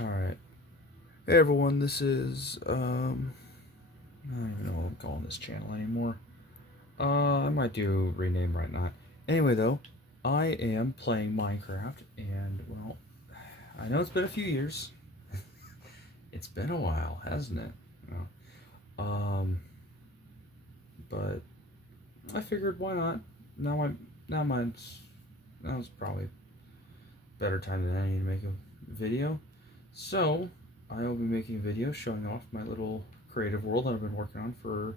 Alright. Hey everyone, this is, I don't even know what I'm calling this channel anymore. I might do rename right now. Anyway though, I am playing Minecraft, and well, I know it's been a few years. It's been a while, hasn't it? Um, but I figured why not? Now I, now mine's, now's probably a better time than any to make a video. So, I will be making a video showing off my little creative world that I've been working on for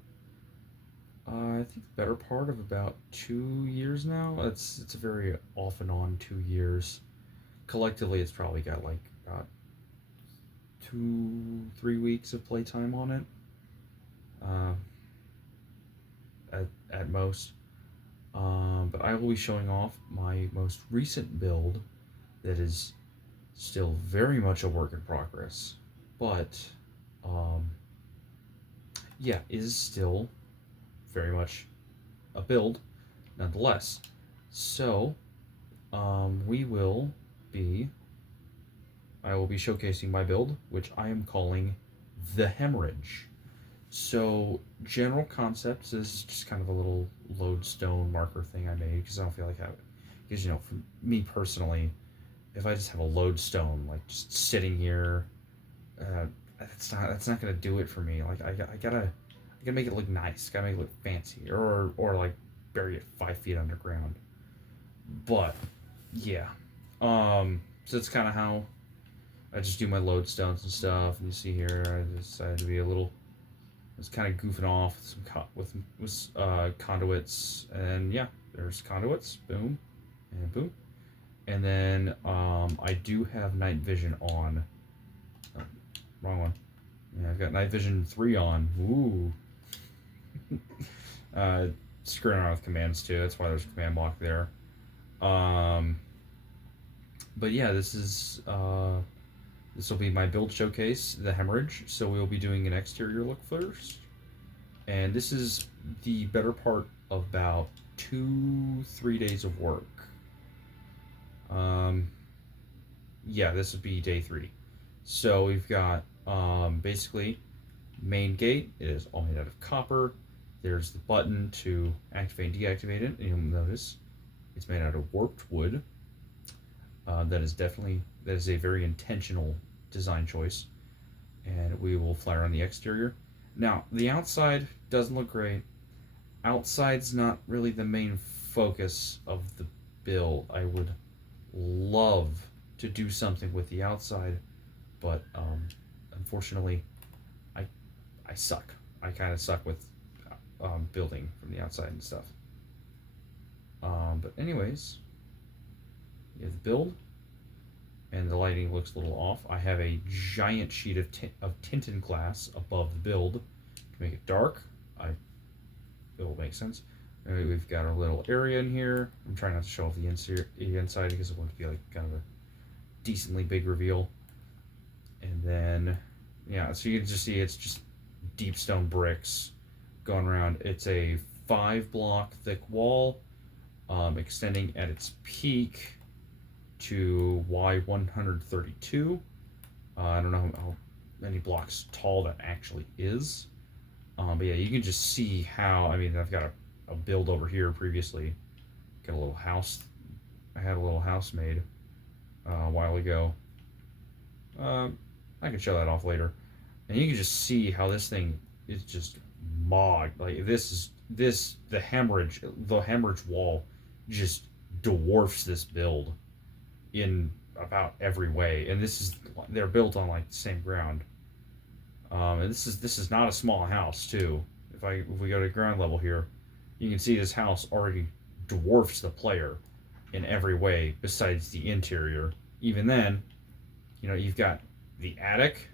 I think the better part of about 2 years now. It's a very off and on 2 years. Collectively, it's probably got like about 2 3 weeks of playtime on it, uh, at most. But I will be showing off my most recent build that is still very much a work in progress, but um, yeah, is still very much a build nonetheless. So, we will be, I will be showcasing my build, which I am calling the Hemorrhage. So, general concepts is just kind of a little lodestone marker thing I made because I don't feel like having, because for me personally, if I just have a lodestone like just sitting here, uh, that's not gonna do it for me. Like I gotta make it look nice. Gotta make it look fancy, or like bury it 5 feet underground. But yeah, so that's kind of how I just do my lodestones and stuff. And you see here, I decided to be a little. I was kind of goofing off with some conduits, and yeah, there's conduits. Boom, and boom, and then I do have night vision on. Oh, wrong one. Yeah, I've got night vision 3 on. Ooh. uh, Screwing around with commands too. That's why there's a command block there. Um, but yeah, this will be my build showcase, the Hemorrhage. So we will be doing an exterior look first, and this is the better part of about 2 3 days of work. Um, yeah, this would be day 3. So we've got basically main gate. It is all made out of copper. There's the button to activate and deactivate it, and you'll notice it's made out of warped wood. That is a very intentional design choice, and we will fly around the exterior. Now the outside doesn't look great. Outside's not really the main focus of the build. I would love to do something with the outside, but unfortunately, I I suck. I kind of suck with building from the outside and stuff. But anyways, you have the build, and the lighting looks a little off. I have a giant sheet of tinted glass above the build to make it dark. It will make sense. We've got a little area in here. I'm trying not to show off the inside because it wants to be like kind of a decently big reveal. And then, yeah, so you can just see it's just deep stone bricks going around. It's a 5 block thick wall, extending at its peak to Y132. I don't know how many blocks tall that actually is. But yeah, you can just see how, I mean, I've got a build over here previously. Got a little house. I had a little house made a while ago. I can show that off later. And you can just see how this thing is just mogged. Like the hemorrhage wall just dwarfs this build in about every way. And they're built on like the same ground. And this is not a small house too. If we go to ground level here, you can see this house already dwarfs the player in every way besides the interior. Even then, you've got the attic,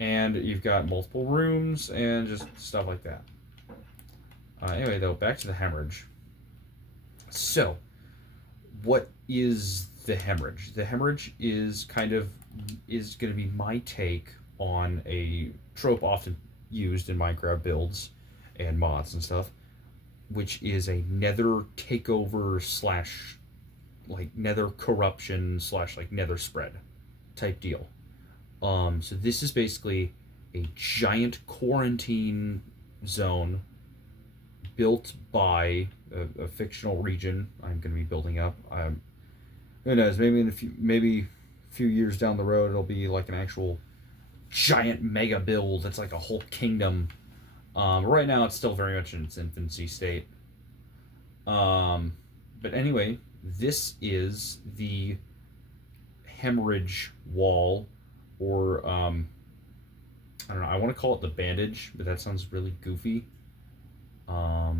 and you've got multiple rooms and just stuff like that. Anyway, though, back to the Hemorrhage. So, what is the Hemorrhage? The Hemorrhage is going to be my take on a trope often used in Minecraft builds and mods and stuff, which is a nether takeover slash like nether corruption slash like nether spread. type deal. So this is basically a giant quarantine zone built by a fictional region I'm going to be building up. Who knows? Maybe in a few years down the road, it'll be like an actual giant mega build. It's like a whole kingdom. Right now, it's still very much in its infancy state. But anyway, this is the hemorrhage wall, or I don't know. I want to call it the bandage, but that sounds really goofy. Or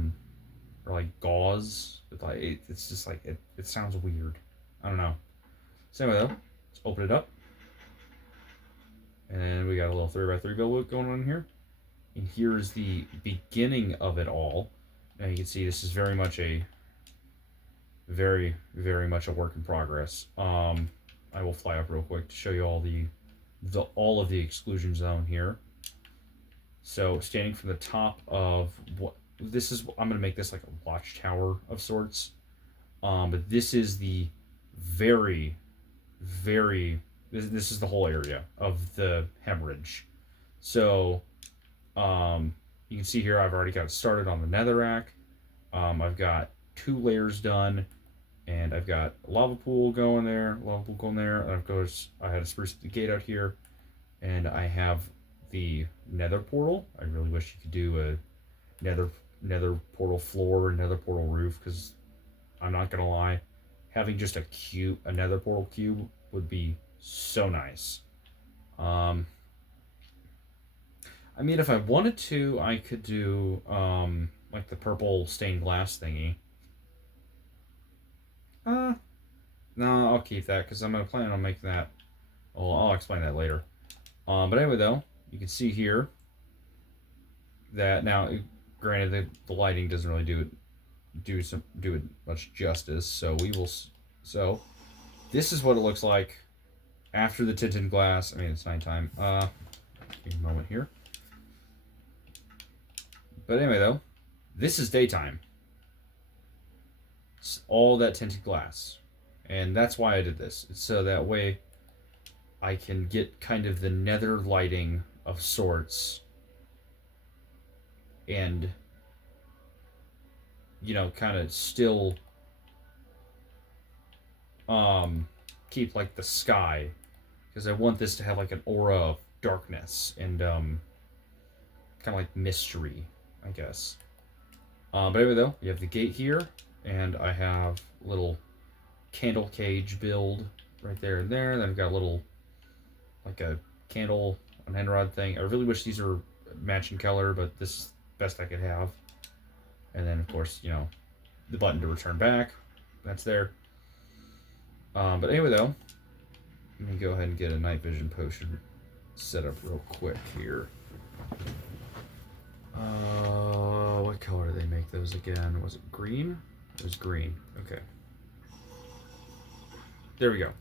like gauze. It's just like it sounds weird. I don't know. So anyway, though, let's open it up, and we got a little 3x3 build going on here. And here's the beginning of it all. Now you can see this is very much a work in progress. I will fly up real quick to show you all of the exclusion zone here. So standing from the top of what this is, I'm going to make this like a watchtower of sorts. But this is the very this is the whole area of the hemorrhage. So you can see here I've already got it started on the netherrack. I've got 2 layers done, and I've got a lava pool going there, and of course I had to spruce the gate out here, and I have the nether portal. I really wish you could do a nether portal floor, nether portal roof, because I'm not gonna lie, having just a nether portal cube would be so nice. I mean, if I wanted to, I could do like the purple stained glass thingy. No, I'll keep that because I'm gonna plan on making that. Well, I'll explain that later. But anyway, though, you can see here that now, granted, the lighting doesn't really do it much justice. So we will. So this is what it looks like after the tinted glass. I mean, it's nighttime. Give me a moment here. But anyway, though, this is daytime. It's all that tinted glass. And that's why I did this. It's so that way I can get kind of the nether lighting of sorts. And, you know, kind of still keep like the sky. Because I want this to have like an aura of darkness and kind of like mystery, I guess. But anyway, though, you have the gate here, and I have a little candle cage build right there and there. Then I've got a little, like a candle on end rod thing. I really wish these were matching color, but this is the best I could have. And then, of course, you know, the button to return back. That's there. But anyway, though, let me go ahead and get a night vision potion set up real quick here. What color do they make those again? Was it green? It was green. Okay. There we go.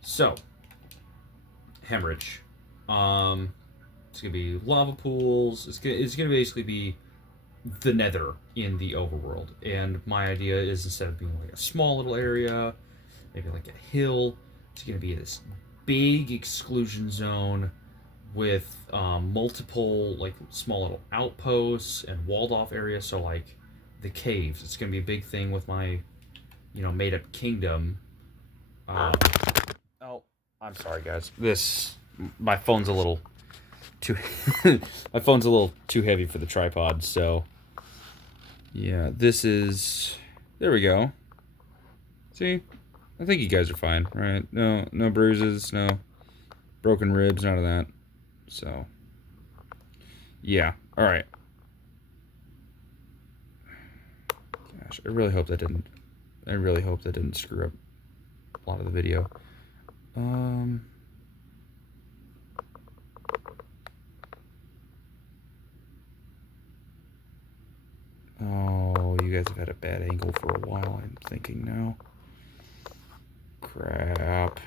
So, hemorrhage. It's gonna be lava pools. It's gonna basically be the nether in the overworld. And my idea is, instead of being like a small little area, maybe like a hill, it's gonna be this big exclusion zone with multiple like small little outposts and walled off areas. So like the caves, it's gonna be a big thing with my, you know, made up kingdom. Oh, I'm sorry, guys. My phone's a little too my phone's a little too heavy for the tripod. So yeah, this is. There we go. See, I think you guys are fine, right? No bruises, no broken ribs, none of that. So, yeah. All right. Gosh, I really hope that didn't screw up a lot of the video. Oh, you guys have had a bad angle for a while, I'm thinking now. Crap.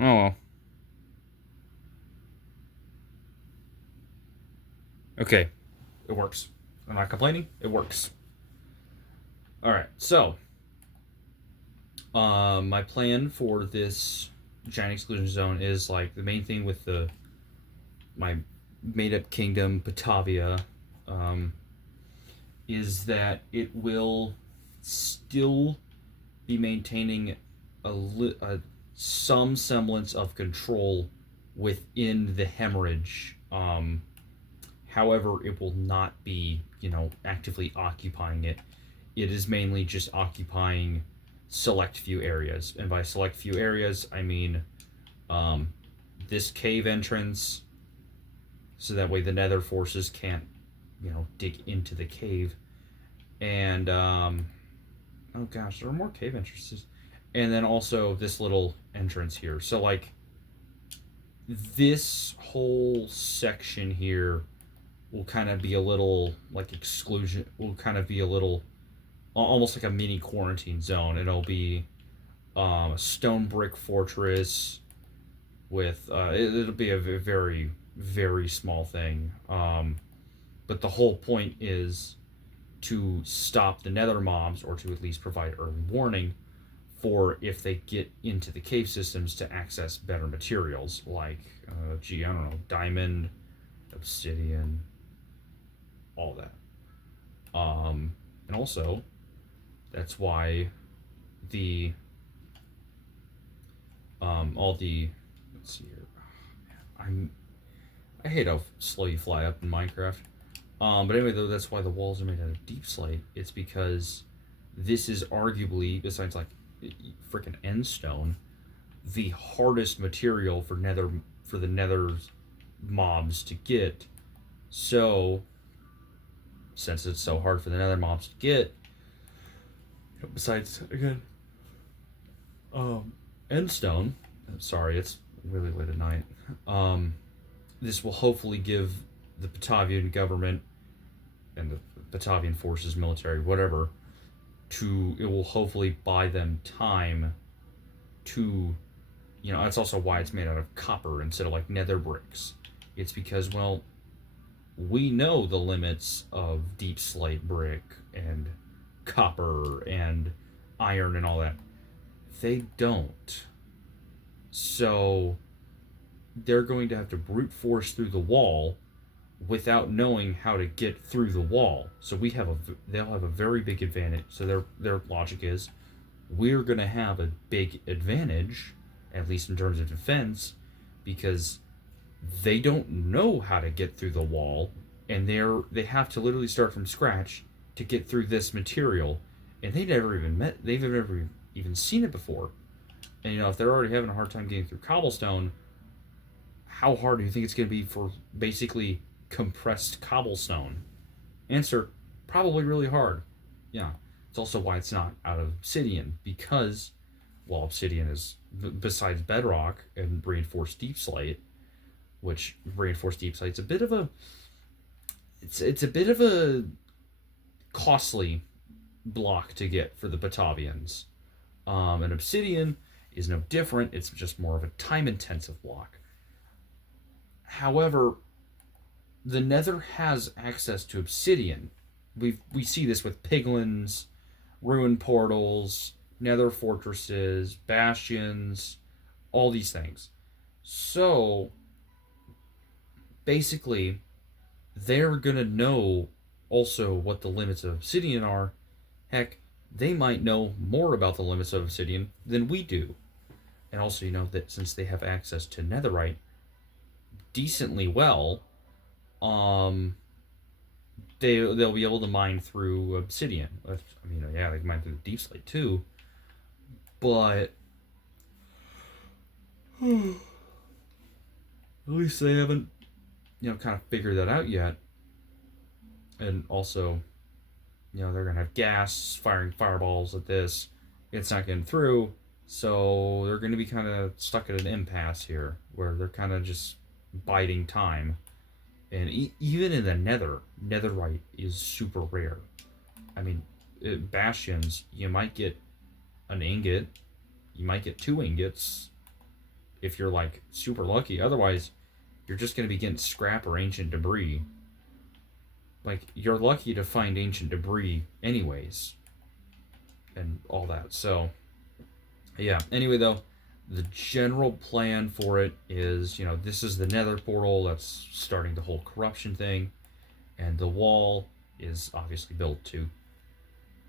Oh well. Okay, it works. I'm not complaining. It works. All right, so My plan for this giant exclusion zone is like the main thing with the my made up kingdom Batavia, um, is that it will still be maintaining some semblance of control within the hemorrhage. However, it will not be, actively occupying it. It is mainly just occupying select few areas. And by select few areas, I mean um, this cave entrance, so that way the nether forces can't, dig into the cave. And, oh gosh, there are more cave entrances. And then also this little entrance here. So, like, this whole section here will kind of be a little like exclusion, will kind of be a little almost like a mini quarantine zone. It'll be a stone brick fortress with it'll be a very very small thing, but the whole point is to stop the nether mobs, or to at least provide early warning for if they get into the cave systems to access better materials like I don't know, diamond, obsidian, all that. And also, that's why the all the let's see here. I hate how slow you fly up in Minecraft. But anyway, though, that's why the walls are made out of deep slate. It's because this is arguably, besides like freaking end stone, the hardest material for the nether mobs to get. So, since it's so hard for the nether mobs to get, besides again, end stone. Sorry, it's really late at night. This will hopefully give the Batavian government and the Batavian forces, military, whatever, it will hopefully buy them time to, that's also why it's made out of copper instead of like nether bricks. It's because, well, we know the limits of deep slate brick and copper and iron and all that. They don't. So they're going to have to brute force through the wall without knowing how to get through the wall. So they'll have a very big advantage. So their logic is, we're going to have a big advantage, at least in terms of defense, because they don't know how to get through the wall, and they have to literally start from scratch to get through this material, and they've never even seen it before. And if they're already having a hard time getting through cobblestone, how hard do you think it's going to be for basically compressed cobblestone? Answer: probably really hard. Yeah. It's also why it's not out of obsidian, because, well, obsidian is, besides bedrock and reinforced deep slate, which reinforced deep slate's a bit of a it's a bit of a costly block to get for the Batavians. And obsidian is no different. It's just more of a time-intensive block. However, the Nether has access to obsidian. We see this with piglins, ruin portals, Nether fortresses, bastions, all these things. So basically, they're gonna know also what the limits of obsidian are. Heck, they might know more about the limits of obsidian than we do. And also, that since they have access to netherite decently well, they'll be able to mine through obsidian. I mean, yeah, they can mine through the deep slate too, but at least they haven't, kind of figured that out yet. And also, they're gonna have gas firing fireballs at this. It's not getting through, so they're gonna be kind of stuck at an impasse here, where they're kind of just biding time. And even in the netherite is super rare. I mean, bastions, you might get an ingot, you might get 2 ingots if you're like super lucky. Otherwise, you're just going to be getting scrap or ancient debris. Like, you're lucky to find ancient debris anyways, and all that. So Yeah. Anyway, though, the general plan for it is, this is the Nether portal that's starting the whole corruption thing, and the wall is obviously built to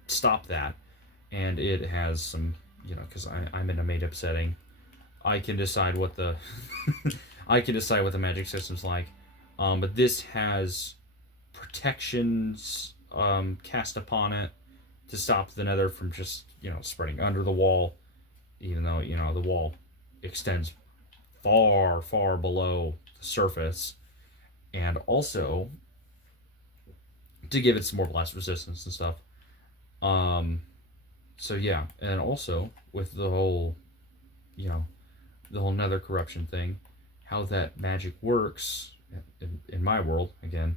stop that, and it has some, because I'm in a made up setting, I can decide what the I can decide what the magic system's like. But this has protections cast upon it to stop the Nether from just spreading under the wall, even though the wall extends far far below the surface, and also to give it some more blast resistance and stuff. Um, so yeah, and also with you know the whole Nether corruption thing, how that magic works in my world again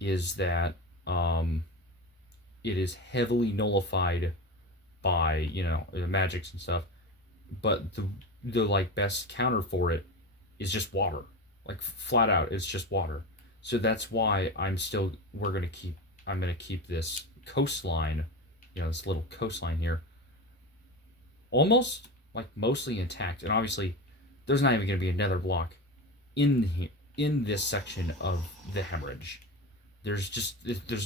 is that it is heavily nullified by the magics and stuff, but the like best counter for it is just water, like flat out, it's just water. So that's why I'm gonna keep this coastline, this little coastline here, almost like mostly intact, and obviously there's not even gonna be another block in here in this section of the hemorrhage. There's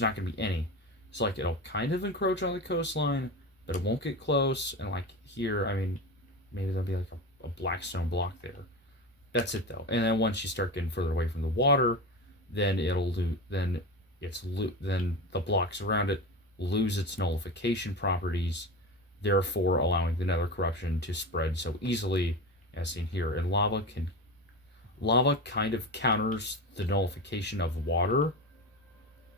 not going to be any. So like it'll kind of encroach on the coastline, but it won't get close. And like here, I mean, maybe there'll be like a black stone block there. That's it though. And then once you start getting further away from the water, then then the blocks around it lose its nullification properties, therefore allowing the nether corruption to spread so easily as seen here. And lava kind of counters the nullification of water.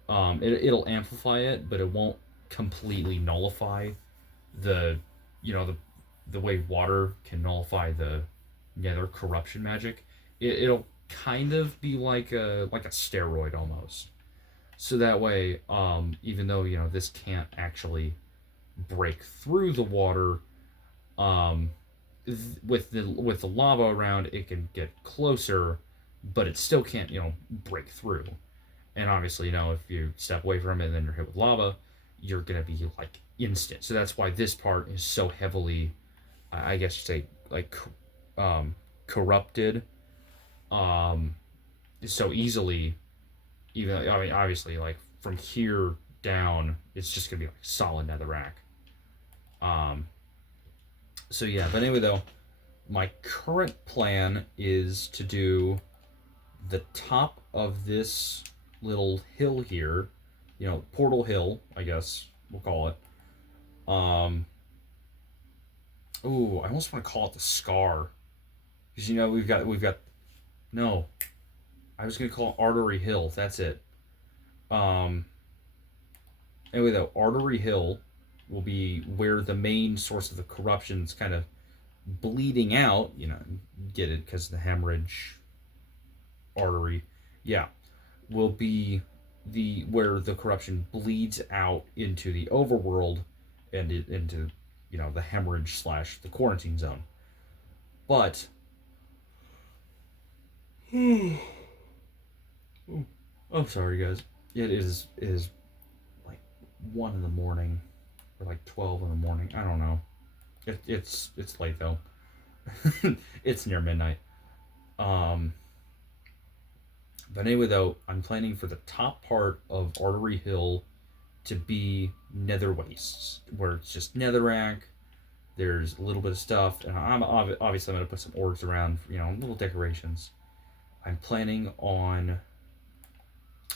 It'll amplify it, but it won't completely nullify the the way water can nullify the nether corruption magic. It'll kind of be like a steroid almost. So that way, even though this can't actually break through the water, um, with the lava around, it can get closer, but it still can't break through. And obviously, if you step away from it and then you're hit with lava, you're gonna be like instant. So that's why this part is so heavily, I guess you say, like corrupted, um, so easily. Even I mean, obviously, like from here down, it's just gonna be like solid netherrack. Um, so yeah, but anyway, though, my current plan is to do the top of this little hill here, Portal Hill, I guess we'll call it. Ooh, I almost want to call it the Scar, because we've got no. I was gonna call it Artery Hill. That's it. Um. Anyway, though, Artery Hill will be where the main source of the corruption's kind of bleeding out. Get it because the hemorrhage artery. Yeah, will be the where the corruption bleeds out into the overworld and into the hemorrhage slash the quarantine zone. But I'm sorry, guys. It is like 1 in the morning or like 12 in the morning. I don't know. It's late though. It's near midnight. Um, but anyway, though, I'm planning for the top part of Artery Hill to be nether wastes, where it's just netherrack. There's a little bit of stuff, and obviously I'm gonna put some orgs around, little decorations. I'm planning on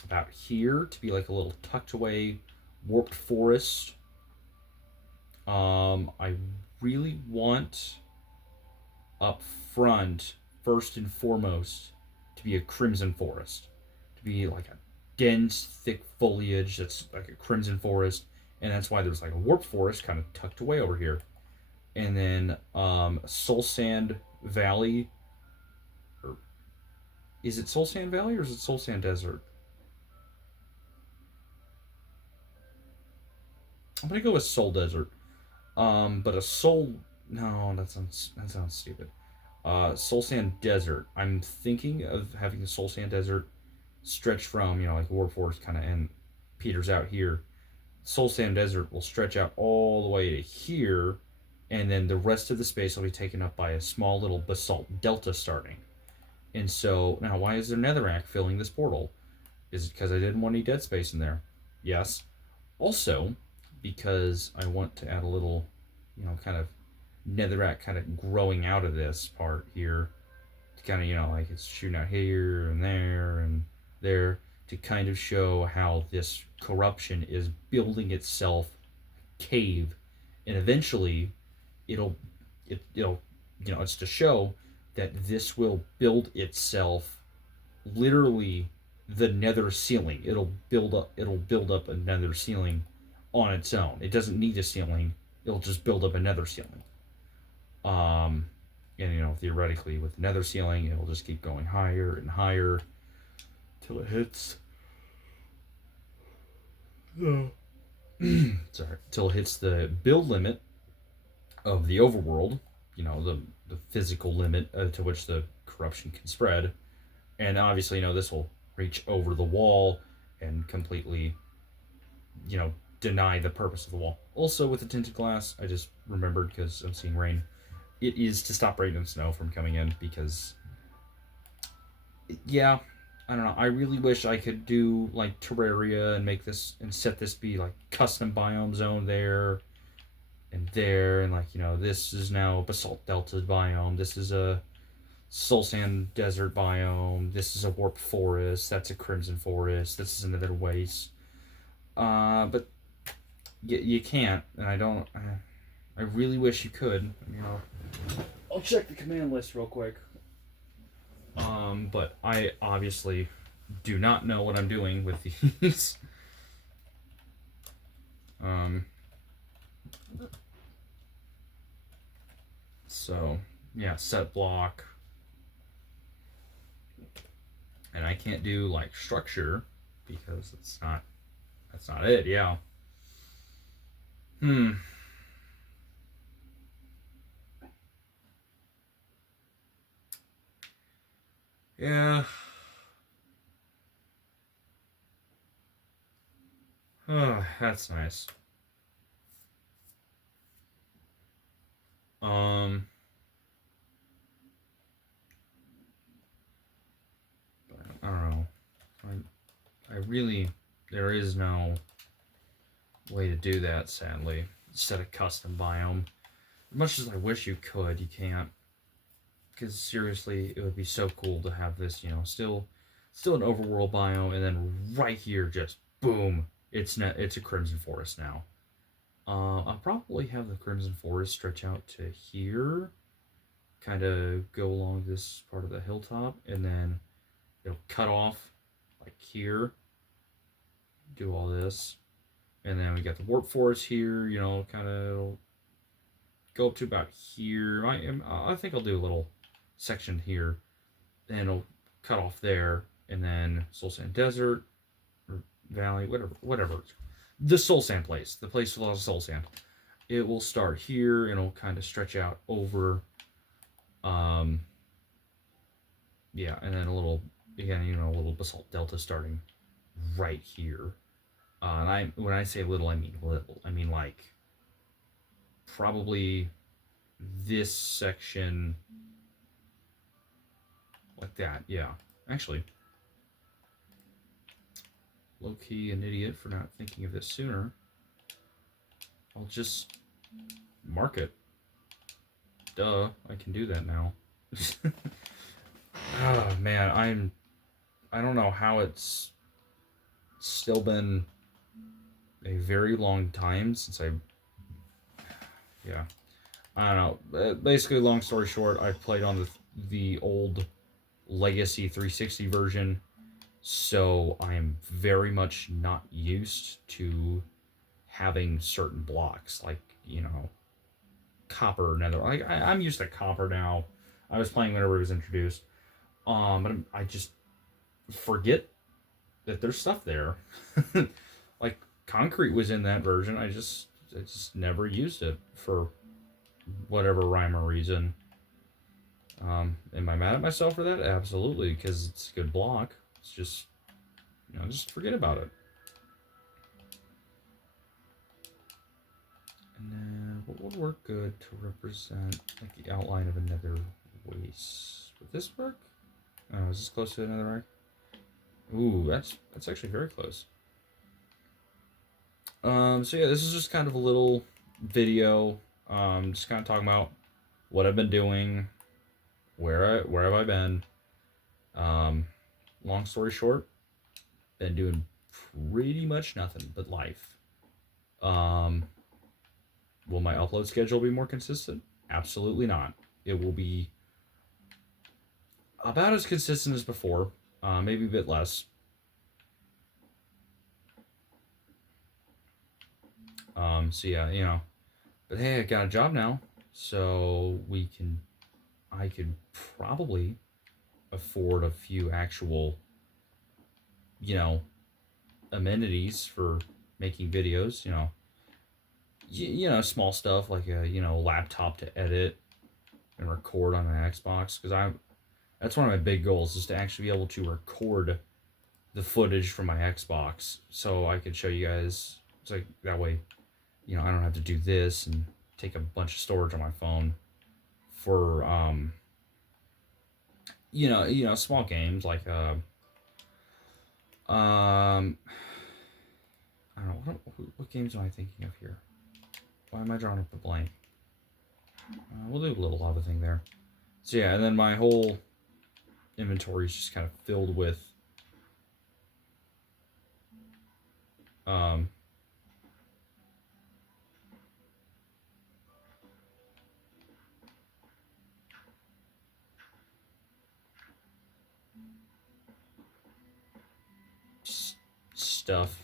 about here to be like a little tucked away, warped forest. I really want up front, first and foremost, to be a crimson forest, to be like a dense, thick foliage that's like a crimson forest, and that's why there's like a warp forest kind of tucked away over here. And then Soul Sand Valley, or is it Soul Sand Valley or is it Soul Sand Desert? I'm gonna go with Soul Desert. But a Soul, no, that sounds stupid. Soul Sand Desert. I'm thinking of having the Soul Sand Desert stretch from like Warp Forest kind of and peters out here. Soul Sand Desert will stretch out all the way to here, and then the rest of the space will be taken up by a small little basalt delta starting. And so now, why is there netherrack filling this portal? Is it because I didn't want any dead space in there? Yes. Also, because I want to add a little, kind of netherrack kind of growing out of this part here, to kind of, like it's shooting out here and there, to kind of show how this corruption is building itself cave, and eventually it'll it'll it's to show that this will build itself literally the nether ceiling. It'll build up a nether ceiling on its own. It doesn't need a ceiling. It'll just build up a nether ceiling. And theoretically with the nether ceiling, it'll just keep going higher and higher till it hits sorry, till it hits the build limit of the overworld, the physical limit to which the corruption can spread. And obviously, this will reach over the wall and completely, deny the purpose of the wall. Also, with the tinted glass, I just remembered because I'm seeing rain, it is to stop rain and snow from coming in because, yeah, I don't know. I really wish I could do like Terraria and make this and set this be like custom biome zone there and there, and this is now a basalt delta biome. This is a soul sand desert biome. This is a warp forest. That's a crimson forest. This is another waste. But you can't, and I don't. I really wish you could. I'll check the command list real quick. But I obviously do not know what I'm doing with these. So yeah, set block. And I can't do like structure because that's not it, yeah. Yeah. Oh, that's nice. I don't know. I really, there is no way to do that, sadly. Set a custom biome. As much as I wish you could, you can't. Because seriously, it would be so cool to have this, still an overworld biome, and then right here, just boom, it's a crimson forest now. I'll probably have the crimson forest stretch out to here, kind of go along this part of the hilltop, and then it'll cut off like here, do all this, and then we got the warp forest here, kind of go up to about here. I think I'll do a little section here, then it'll cut off there, and then soul sand desert or valley, whatever. The soul sand place, the place with a lot of soul sand. It will start here and it'll kind of stretch out over. Yeah, and then a little basalt delta starting right here. And when I say little, I mean little. I mean like probably this section like that. Yeah, actually, low key an idiot for not thinking of this sooner. I'll just mark it. Duh, I can do that now. Oh man, I don't know how it's still been a very long time since yeah, I don't know. Basically, long story short, I've played on the old Legacy 360 version, so I am very much not used to having certain blocks, like, copper, nether. I'm used to copper now. I was playing whenever it was introduced. But I just forget that there's stuff there. Like concrete was in that version. I just never used it for whatever rhyme or reason. Am I mad at myself for that? Absolutely, because it's a good block. It's just, just forget about it. And then What would work good to represent like the outline of another waist? Would this work? Oh, is this close to another rack? Ooh, that's actually very close. So yeah, this is just kind of a little video. Just kind of talking about what I've been doing, where have I been. Long story short, been doing pretty much nothing but life. Will my upload schedule be more consistent? Absolutely not. It will be about as consistent as before, maybe a bit less. So yeah, you know, but hey, I got a job now, so I could probably afford a few actual, you know, amenities for making videos. You know, small stuff like a laptop to edit and record on an Xbox, because that's one of my big goals, is to actually be able to record the footage from my Xbox so I could show you guys. It's like that way, you know, I don't have to do this and take a bunch of storage on my phone for you know, small games like I don't know what games am I thinking of here? Why am I drawing up a blank? We'll do a little lava thing there. So yeah, and then my whole inventory is just kind of filled with um, stuff.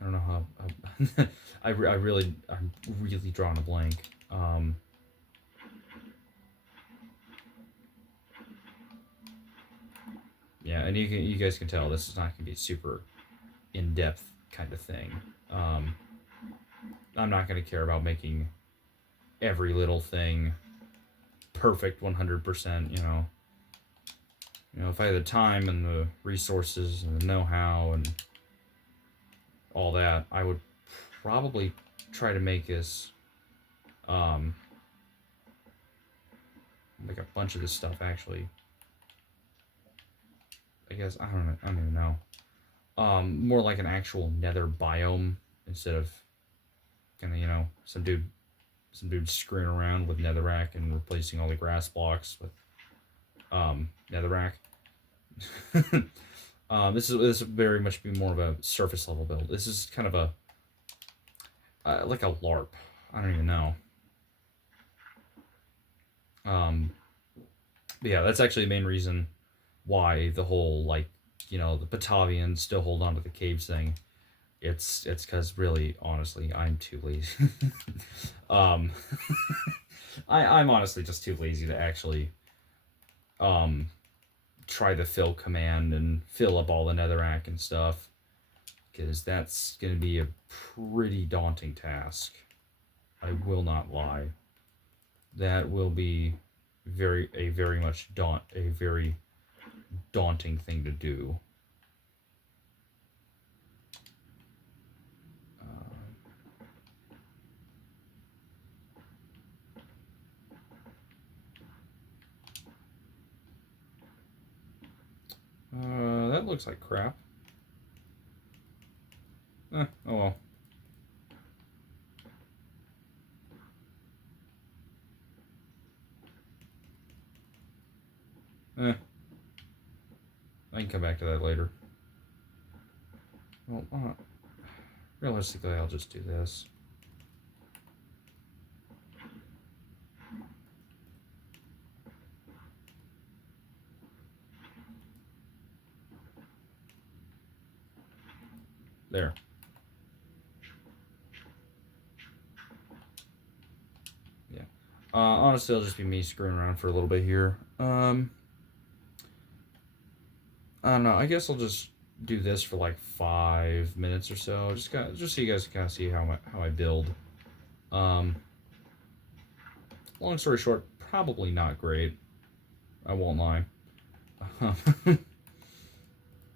I don't know how. I'm really drawing a blank. Yeah, and you guys can tell this is not gonna be a super in-depth kind of thing. I'm not gonna care about making every little thing perfect 100%. If I had the time and the resources and the know-how and all that, I would probably try to make this like a bunch of this stuff actually. I guess I don't even know. More like an actual nether biome instead of kind of some dude screwing around with netherrack and replacing all the grass blocks with netherrack. This is very much be more of a surface level build. This is kind of a like a LARP. I don't even know. But yeah, that's actually the main reason why the whole the Batavians still hold on to the caves thing. It's because really, honestly, I'm too lazy. I'm honestly just too lazy to actually try the fill command and fill up all the netherrack and stuff, because that's gonna be a pretty daunting task. I will not lie. That will be a very daunting thing to do. That looks like crap. Oh well. I can come back to that later. Well, realistically, I'll just do this. There. Yeah. Honestly, it'll just be me screwing around for a little bit here. I don't know. I guess I'll just do this for like 5 minutes or so. Just so you guys can kind of see how I build. Long story short, probably not great. I won't lie.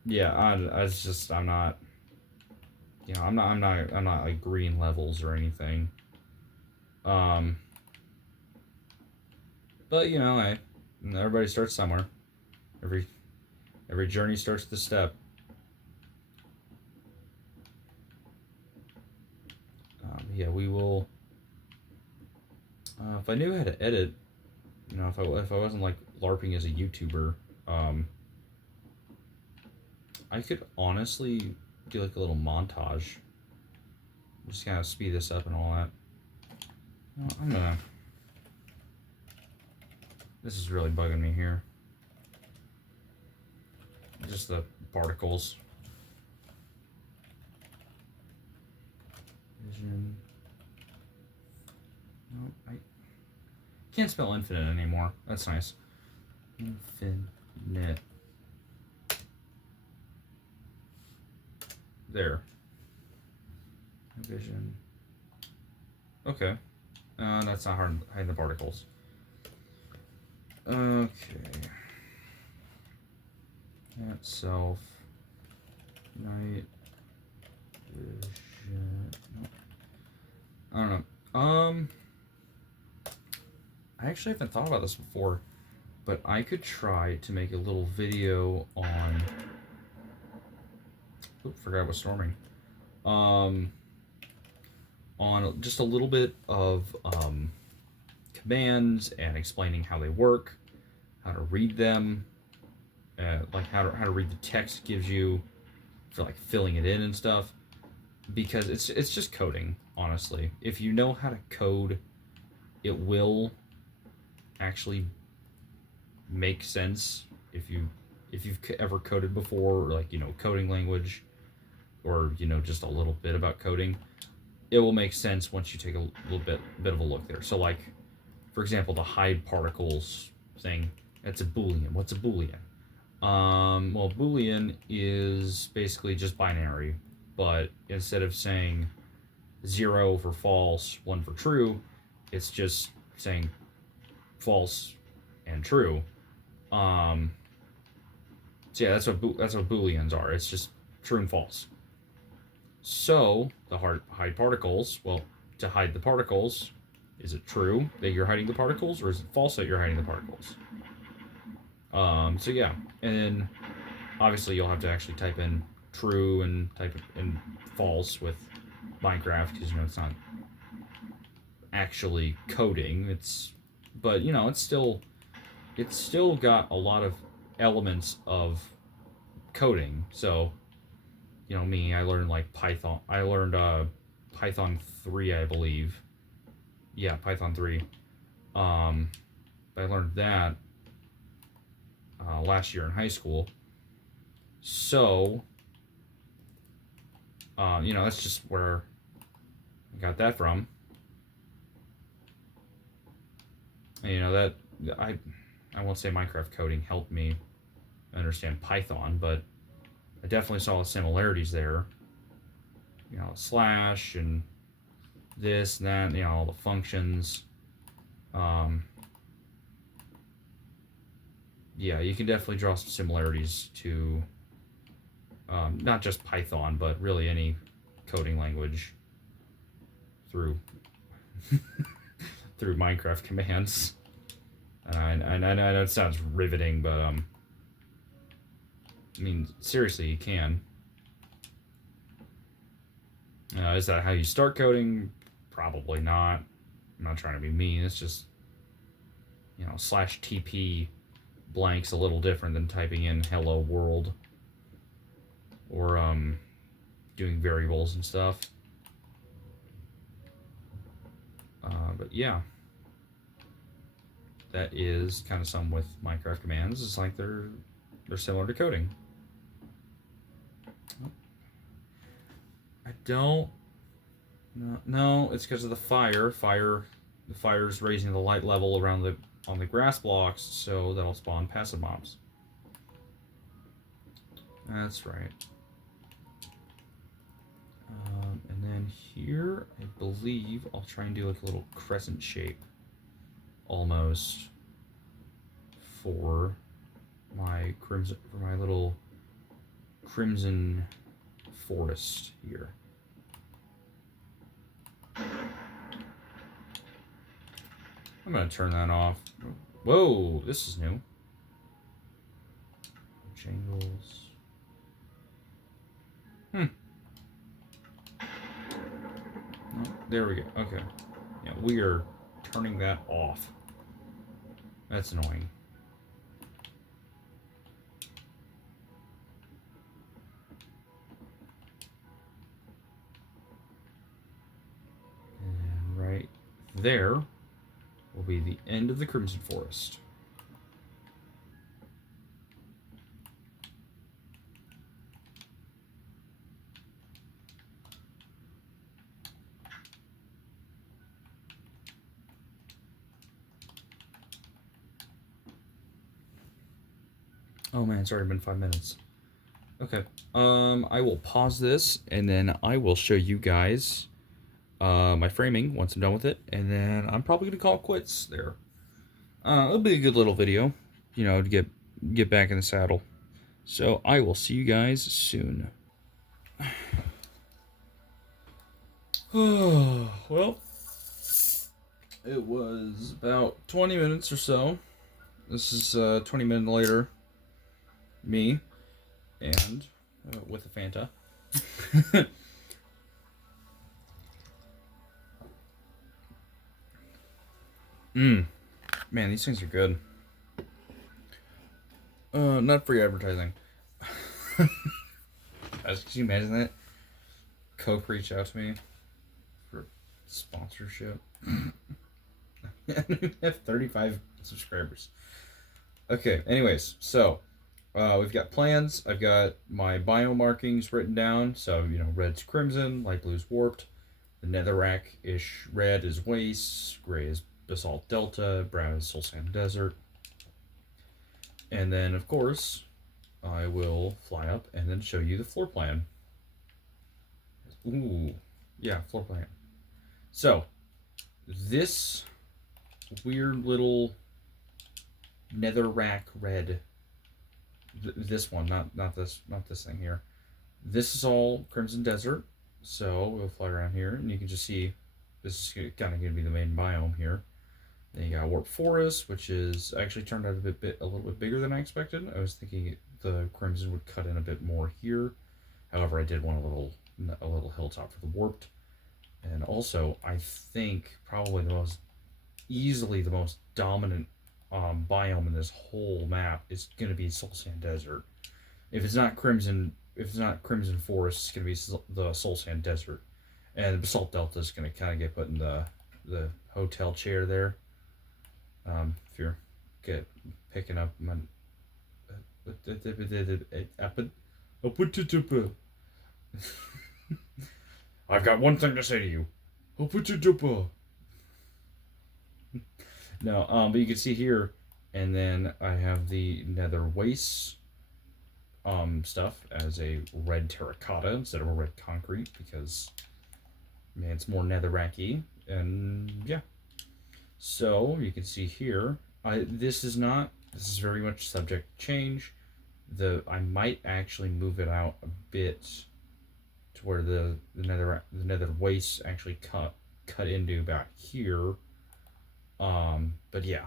Yeah, I'm not. you know, I'm not like green levels or anything. But you know, everybody starts somewhere. Every journey starts with a step. Yeah, we will. If I knew how to edit, you know, if I wasn't like LARPing as a YouTuber, I could honestly do like a little montage. Just kind of speed this up and all that. I'm gonna. This is really bugging me here. Just the particles. Vision. No, I can't spell infinite anymore. That's nice. Infinite. There. Vision. Okay. That's not hard hiding the particles. Okay. That self. Night. Vision. Nope. I don't know. I actually haven't thought about this before, but I could try to make a little video on. Oop, forgot what storming. On just a little bit of commands and explaining how they work, how to read them, like how to read the text gives you for like filling it in and stuff. Because it's just coding, honestly. If you know how to code, it will actually make sense if you've ever coded before, or like, you know, coding language, or, you know, just a little bit about coding. It will make sense once you take a little bit of a look there. So like, for example, the hide particles thing, that's a boolean. What's a boolean? Well, boolean is basically just binary, but instead of saying 0 for false, 1 for true, it's just saying false and true. So yeah, that's what booleans are. It's just true and false. So the hide particles. Well, to hide the particles, is it true that you're hiding the particles, or is it false that you're hiding the particles? So yeah, and then obviously you'll have to actually type in true and type in false with Minecraft, because, you know, it's not actually coding. But you know, it's still got a lot of elements of coding. So, you know, me, I learned like Python. I learned Python 3, I believe. Yeah, Python 3. I learned that last year in high school. So, you know, that's just where I got that from. And, you know, that I won't say Minecraft coding helped me understand Python, but I definitely saw the similarities there. You know, slash and this and that, you know, all the functions. Yeah, you can definitely draw some similarities to not just Python, but really any coding language through through Minecraft commands. And I know it sounds riveting, but I mean, seriously, you can. Is that how you start coding? Probably not. I'm not trying to be mean. It's just, you know, slash TP blank's a little different than typing in hello world, or doing variables and stuff. But yeah, that is kind of some with Minecraft commands. It's like they're similar to coding. I don't. No, it's because of the fire. The fire's raising the light level around on the grass blocks, so that'll spawn passive mobs. That's right. And then here, I believe I'll try and do like a little crescent shape, almost, for my little crimson forest here. I'm gonna turn that off. Whoa, this is new. Jingles. Oh, there we go. Okay. Yeah, we are turning that off. That's annoying. And right there will be the end of the Crimson Forest. Oh man, it's already been 5 minutes. Okay. I will pause this and then I will show you guys my framing once I'm done with it, and then I'm probably gonna call it quits there. It'll be a good little video, you know, to get back in the saddle. So I will see you guys soon. Well, it was about 20 minutes or so. This is 20 minutes later. Me and with a Fanta. Man, these things are good. Not free advertising. Can you imagine that? Coke reached out to me for sponsorship. I have 35 subscribers. Okay, anyways, so we've got plans. I've got my bio markings written down. So, you know, red's crimson, light blue's warped, the netherrack-ish red is waste, gray is basalt delta, brown is soul sand desert. And then, of course, I will fly up and then show you the floor plan. Ooh, yeah, floor plan. So, this weird little netherrack red, this one, not this thing here. This is all Crimson Desert. So we'll fly around here, and you can just see this is kind of going to be the main biome here. Then you got Warp Forest, which is actually turned out a little bit bigger than I expected. I was thinking the Crimson would cut in a bit more here. However, I did want a little hilltop for the Warped. And also, I think probably easily the most dominant biome in this whole map is going to be Soul Sand Desert. If it's not Crimson Forest, it's going to be the Soul Sand Desert. And the Basalt Delta is going to kind of get put in the hotel chair there. If you're picking up my I've got one thing to say to you. No, but you can see here, and then I have the nether waste stuff as a red terracotta instead of a red concrete because man, it's more netherracky, and yeah. So you can see here, this is very much subject to change. I might actually move it out a bit to where the nether waste actually cut into about here. But yeah,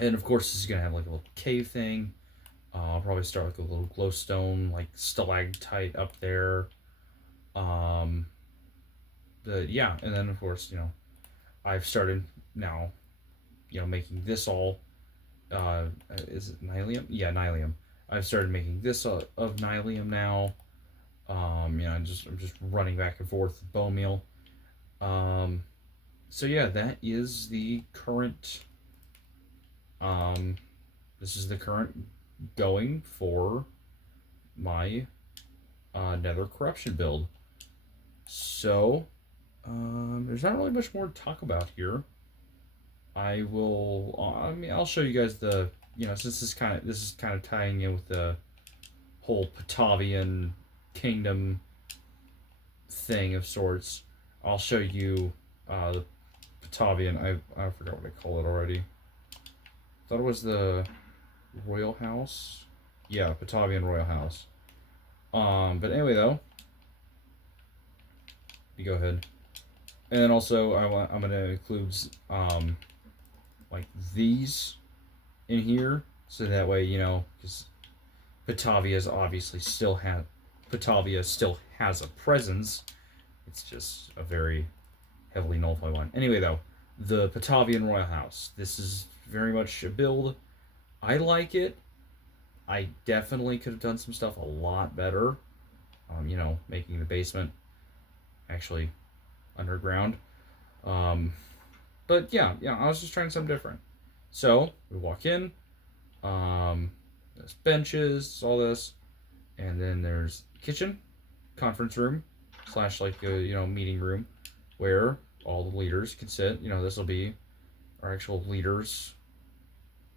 and of course this is gonna have like a little cave thing. I'll probably start with a little glowstone like stalactite up there. But yeah, and then of course, you know, I've started now, you know, making this all, is it nylium? Yeah, nylium. I've started making this of nylium now. You know, I'm just running back and forth with bone meal. So yeah, that is the current, this is the current going for my nether corruption build. So, there's not really much more to talk about here. I'll show you guys the, you know, since this is kind of tying in with the whole Patavian kingdom thing of sorts. I'll show you the Patavian, I forgot what I call it already. Thought it was the Royal House. Yeah, Patavian Royal House. But anyway though, you go ahead. And then also I'm gonna include like these in here, so that way, because Batavia still has a presence. It's just a very heavily nullified one. Anyway, though, the Batavian Royal House. This is very much a build. I like it. I definitely could have done some stuff a lot better. Making the basement actually underground. Um, but yeah, I was just trying something different. So we walk in. There's benches, all this, and then there's kitchen, conference room, slash like a meeting room, where all the leaders can sit. This will be our actual leaders'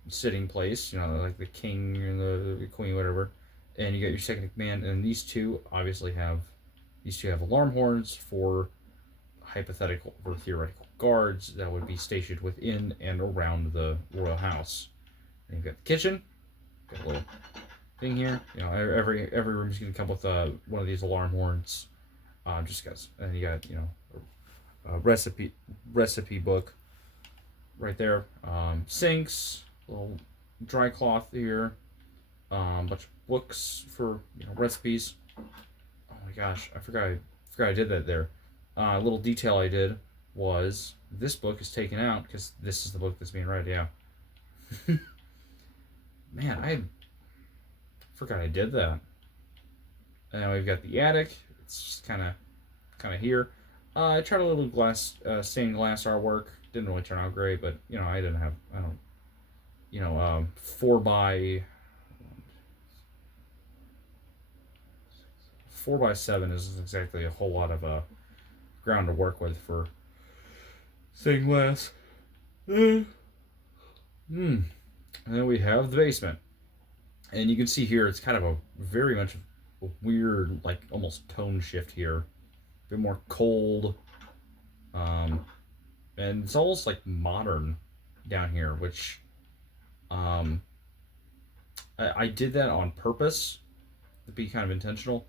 sitting place. Like the king and the queen, whatever. And you got your second in command, and these two have alarm horns for hypothetical or theoretical guards that would be stationed within and around the royal house. And you've got the kitchen, got a little thing here. Every room's gonna come with one of these alarm horns. Just guys, and you got a recipe book right there. Sinks, little dry cloth here. Bunch of books for recipes. Oh my gosh, I forgot I did that there. A little detail I did was this book is taken out because this is the book that's being read. Yeah. Man, I forgot I did that. And we've got the attic. It's just kind of here. I tried a little stained glass artwork. Didn't really turn out great, but I didn't have 4x7 isn't exactly a whole lot of ground to work with for stained glass. And then we have the basement. And you can see here it's kind of a very much a weird, like almost tone shift here. A bit more cold. And it's almost like modern down here, which I did that on purpose to be kind of intentional.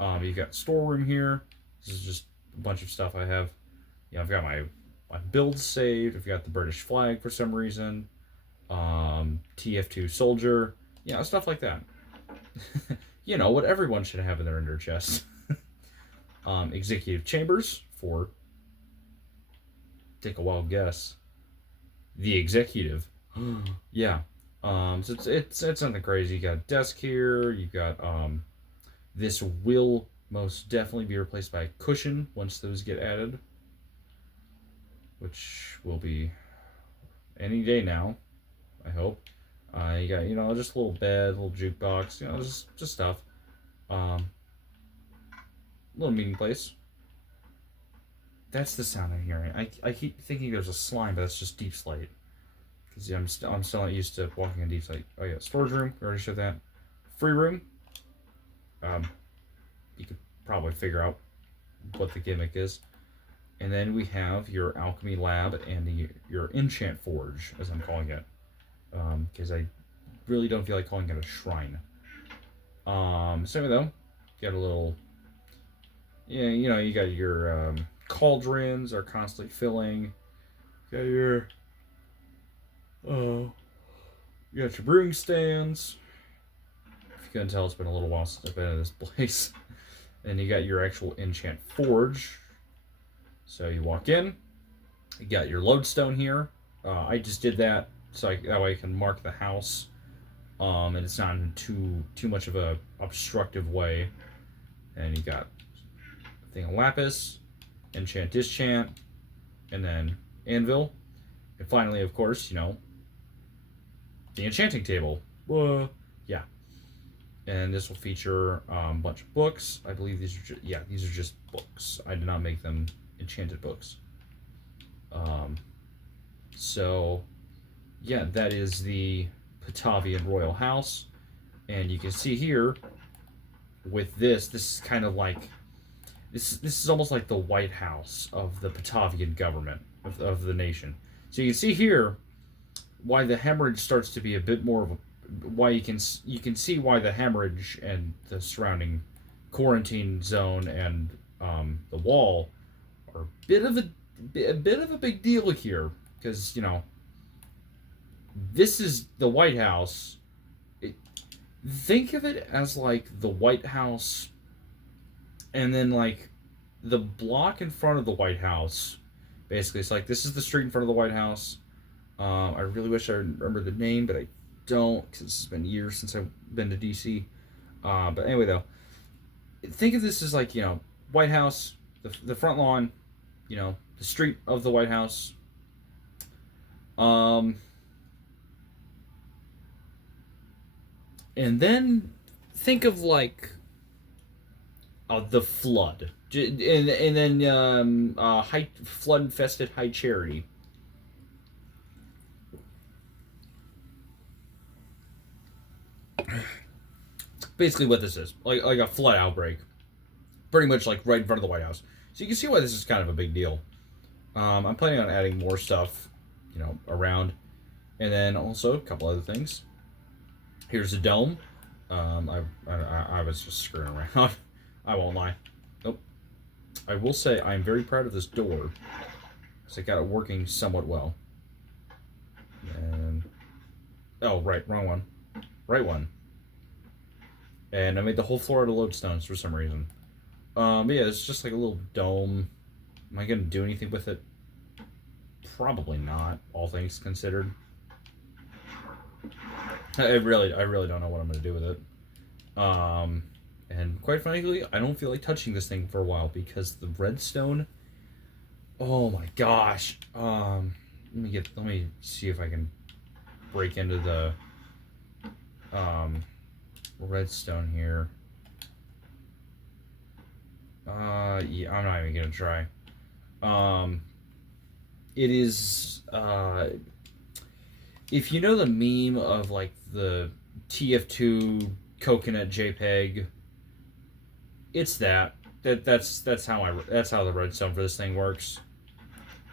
You got storeroom here. This is just a bunch of stuff I have. I've got my builds saved. I've got the British flag for some reason. TF2 soldier. Stuff like that. What everyone should have in their under chest. Executive chambers for, take a wild guess, the executive. Yeah. So it's nothing crazy. You got a desk here. You got this will most definitely be replaced by a cushion once those get added, which will be any day now, I hope. You got just a little bed, a little jukebox, just stuff. Little meeting place. That's the sound I'm hearing. I keep thinking there's a slime, but it's just deep slate. Because I'm still not used to walking in deep slate. Oh yeah, storage room. We already showed that. Free room. You could probably figure out what the gimmick is. And then we have your alchemy lab and your enchant forge, as I'm calling it. Because I really don't feel like calling it a shrine. So though, got a little, you got your cauldrons are constantly filling. Got your, you got your brewing stands. If you couldn't tell, it's been a little while since I've been in this place. And you got your actual enchant forge. So you walk in, you got your lodestone here. I just did that so that way I can mark the house, and it's not in too much of a obstructive way. And you got a thing of lapis, enchant, dischant, and then anvil, and finally, of course, the enchanting table. Whoa, yeah. And this will feature a bunch of books. I believe these are just books. I did not make them enchanted books. So yeah, that is the Batavian Royal House. And you can see here with this is kind of like this is almost like the White House of the Batavian government of the nation. So you can see here why the hemorrhage starts to be a bit more of a, why you can see why the hemorrhage and the surrounding quarantine zone and the wall are a bit of a big deal here, because This is the White House. Think of it as like the White House, and then like the block in front of the White House. Basically, it's like this is the street in front of the White House. I really wish I remember the name, but I don't because it's been years since I've been to DC. But anyway, though, think of this as like White House, the front lawn, the street of the White House. Um, and then think of like the flood, and then high flood infested High Charity. Basically, what this is like a flood outbreak, pretty much like right in front of the White House. So you can see why this is kind of a big deal. I'm planning on adding more stuff, around, and then also a couple other things. Here's the dome. I was just screwing around. I won't lie. Nope. I will say I'm very proud of this door, because I got it working somewhat well. And oh, right, wrong one, right one. And I made the whole floor out of lodestones for some reason. But yeah, it's just like a little dome. Am I gonna do anything with it? Probably not, all things considered. I really don't know what I'm gonna do with it. And quite frankly, I don't feel like touching this thing for a while because the redstone. Oh my gosh. Let me see if I can break into the redstone here. Yeah, I'm not even gonna try. It is if you know the meme of like the TF2 coconut JPEG, it's that's how the redstone for this thing works.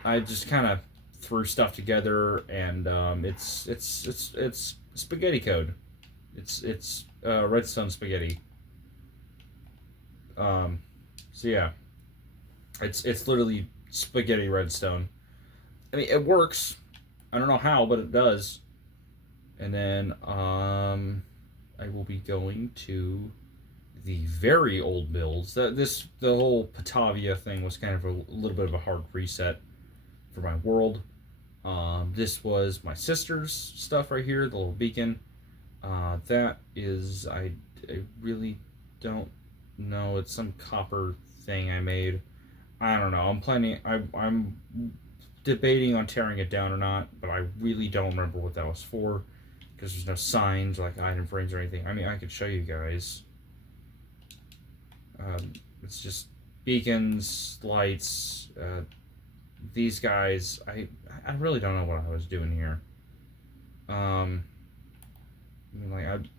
I just kind of threw stuff together, and it's spaghetti code. It's redstone spaghetti. So yeah, it's literally spaghetti redstone. I mean, it works. I don't know how, but it does. And then I will be going to the very old builds. The whole Patavia thing was kind of a little bit of a hard reset for my world. This was my sister's stuff right here, the little beacon. That is I really don't know. It's some copper thing I made. I don't know. I'm debating on tearing it down or not, but I really don't remember what that was for because there's no signs or like item frames or anything. I mean, I could show you guys. It's just beacons, lights. These guys, I really don't know what I was doing here. I mean,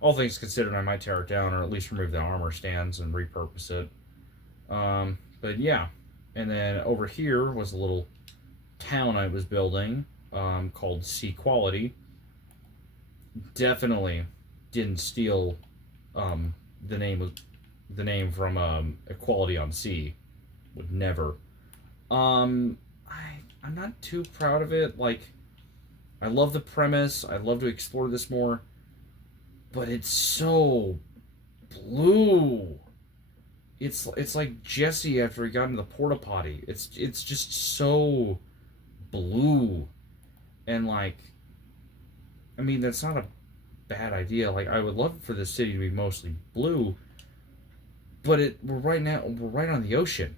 all things considered, I might tear it down or at least remove the armor stands and repurpose it. But yeah, and then over here was a little town I was building called Sea Quality. Definitely didn't steal the name from Equality on Sea. Would never. I'm not too proud of it. Like, I love the premise. I'd love to explore this more, but it's so blue. It's like Jesse after he got into the porta potty. It's just so blue, and like, I mean that's not a bad idea. Like I would love for the city to be mostly blue, but we're right on the ocean.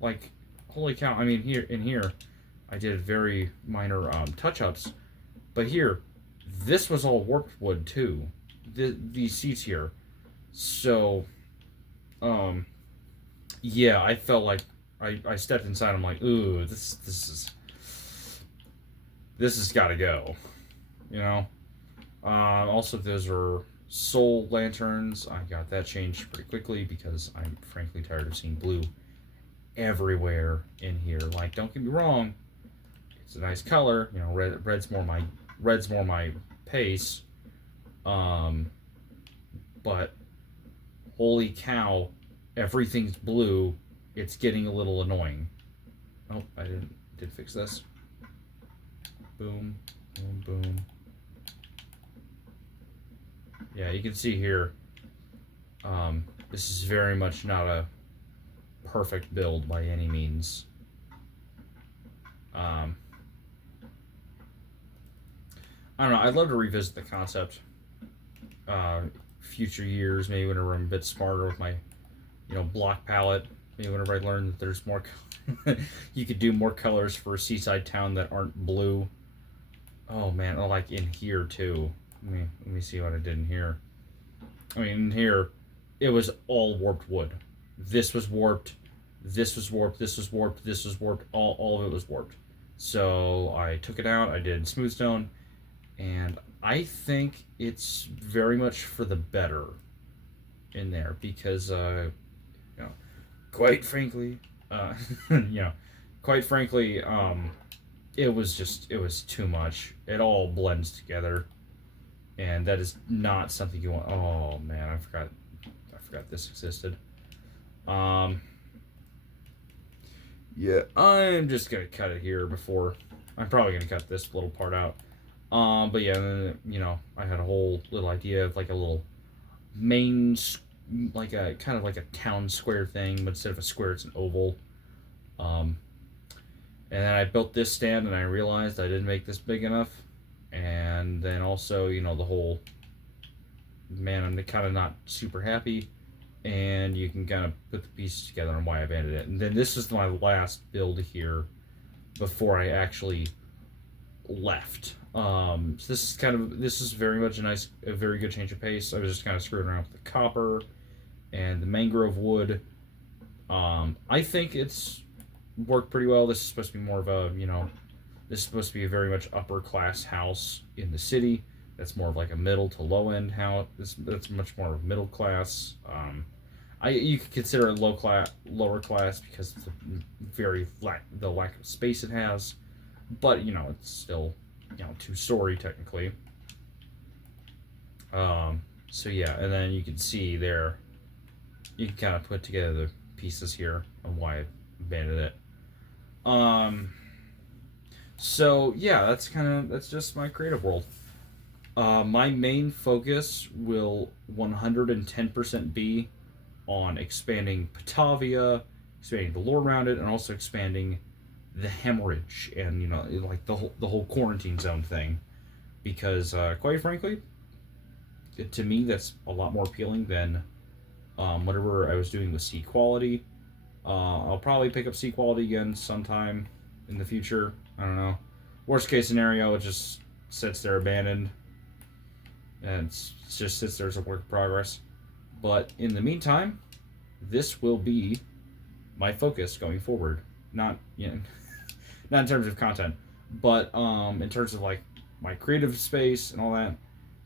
Like, holy cow! I mean here, I did very minor touch ups, but here, this was all warped wood too. These seats here, so yeah, I felt like I stepped inside. I'm like, ooh, this has got to go, you know. Also, those are soul lanterns. I got that changed pretty quickly because I'm frankly tired of seeing blue everywhere in here. Like, don't get me wrong, it's a nice color. You know, red's more my pace. But holy cow, everything's blue. It's getting a little annoying. Oh, I did fix this. Boom. Boom, boom. Yeah, you can see here, this is very much not a perfect build by any means. Um, I don't know. I'd love to revisit the concept. Future years, maybe whenever I'm a bit smarter with my, block palette. Maybe whenever I learn that there's more, you could do more colors for a seaside town that aren't blue. Oh man, oh, like in here too. Let me see what I did in here. I mean, in here, it was all warped wood. This was warped. This was warped. This was warped. This was warped. All of it was warped. So I took it out. I did smooth stone, and I think it's very much for the better in there because, you know, quite frankly, uh, you know, quite frankly, it was too much. It all blends together, and that is not something you want. Oh man, I forgot this existed. Um, yeah, I'm just gonna cut it here before. I'm probably gonna cut this little part out. But yeah, I had a whole little idea of like a little main, like a kind of like a town square thing, but instead of a square, it's an oval. Um, and then I built this stand, and I realized I didn't make this big enough. And then also, the whole man, I'm kind of not super happy. And you can kind of put the pieces together on why I abandoned it. And then this is my last build here before I actually left. So this is very much a very good change of pace. I was just kind of screwing around with the copper and the mangrove wood. I think it's worked pretty well. This is supposed to be more of a, this is supposed to be a very much upper class house in the city. That's more of like a middle to low end house. That's much more of middle class. You could consider it lower class because of the lack of space it has, but it's still 2-story technically. So yeah, and then you can see there, you can kind of put together the pieces here on why I abandoned it. So yeah, that's just my creative world. My main focus will 110% be on expanding Batavia, expanding the lore around it, and also expanding the hemorrhage and like the whole quarantine zone thing, because quite frankly, to me that's a lot more appealing than whatever I was doing with sea quality. I'll probably pick up sea quality again sometime in the future. I don't know. Worst case scenario, it just sits there abandoned and it just sits there as a work in progress. But in the meantime, this will be my focus going forward. Not not in terms of content, but in terms of like my creative space and all that.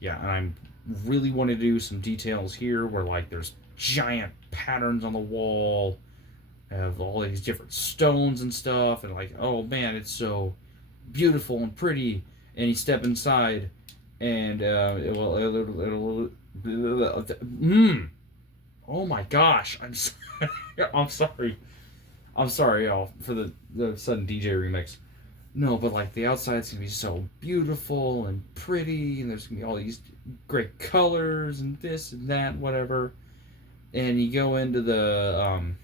Yeah, and I'm really want to do some details here where like there's giant patterns on the wall, have all these different stones and stuff, and like, oh man, it's so beautiful and pretty. And you step inside, and oh my gosh, I'm sorry. I'm sorry. I'm sorry, y'all, for the sudden DJ remix. No, but like the outside's gonna be so beautiful and pretty, and there's gonna be all these great colors and this and that, whatever. And you go into then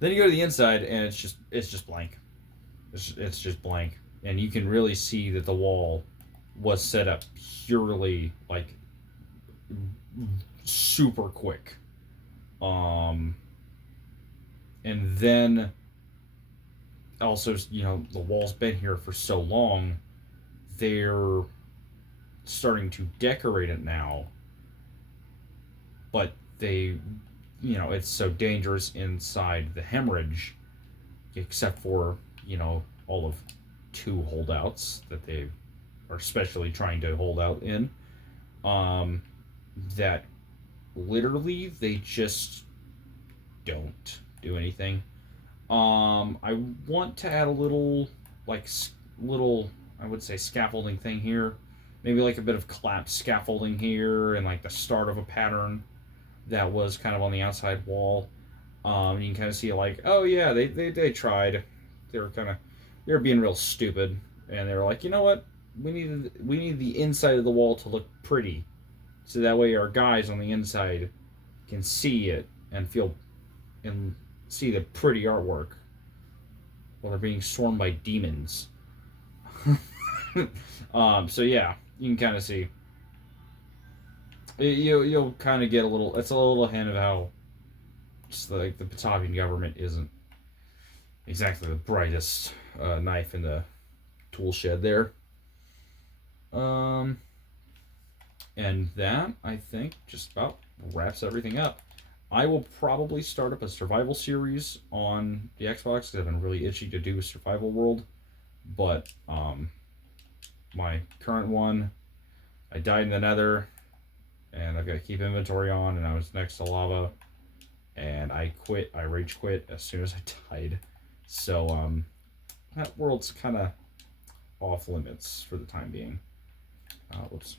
you go to the inside, and it's just blank. It's just blank, and you can really see that the wall was set up purely like super quick. And then also, the wall's been here for so long, they're starting to decorate it now, but it's so dangerous inside the hemorrhage, except for all of 2 holdouts that they are especially trying to hold out in, that literally they just don't do anything. I want to add a little, I would say, scaffolding thing here. Maybe like a bit of collapsed scaffolding here, and like the start of a pattern that was kind of on the outside wall. You can kind of see like, oh yeah, they tried. They were kind of they were being real stupid, and they were like, you know what, we need the inside of the wall to look pretty, so that way our guys on the inside can see it and feel and see the pretty artwork while they're being swarmed by demons. So yeah, you can kind of see. You'll kind of get a little. It's a little hint of how just like the Batavian government isn't exactly the brightest knife in the tool shed there. Um, and that I think just about wraps everything up. I will probably start up a survival series on the Xbox because I've been really itchy to do a survival world, but my current one, I died in the Nether, and I've got to keep inventory on, and I was next to lava, and I quit. I rage quit as soon as I died. So that world's kind of off limits for the time being. Whoops.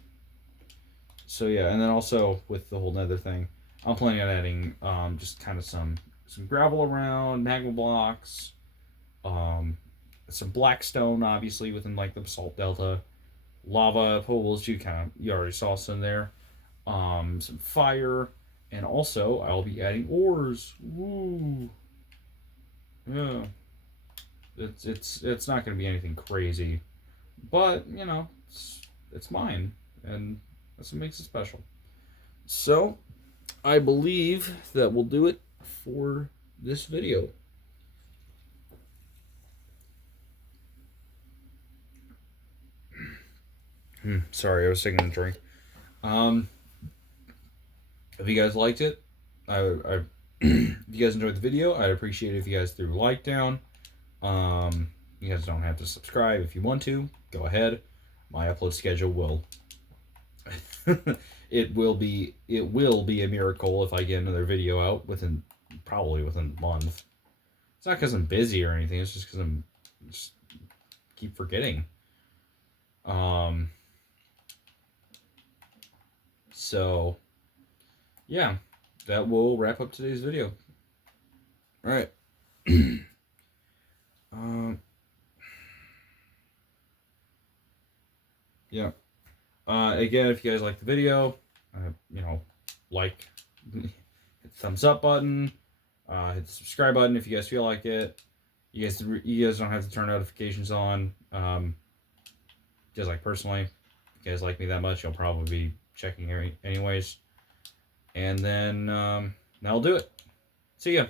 So yeah, and then also with the whole Nether thing, I'm planning on adding just kind of some gravel around, magma blocks, some blackstone obviously within like the basalt delta, lava pools. You already saw some there. Some fire, and also I'll be adding ores. Woo! Yeah, it's not going to be anything crazy, but you know it's mine, and that's what makes it special. So I believe that will do it for this video. Sorry, I was taking a drink. If you guys liked it, if you guys enjoyed the video, I'd appreciate it if you guys threw a like down. You guys don't have to subscribe if you want to. Go ahead. My upload schedule will it will be a miracle if I get another video out probably within a month. It's not because I'm busy or anything. It's just because I'm just keep forgetting. So yeah, that will wrap up today's video. All right. Yeah. Again, if you guys like the video, like, hit the thumbs up button, hit the subscribe button if you guys feel like it. You guys don't have to turn notifications on. Just like personally, if you guys like me that much, you'll probably be checking anyways. And then that'll do it. See ya.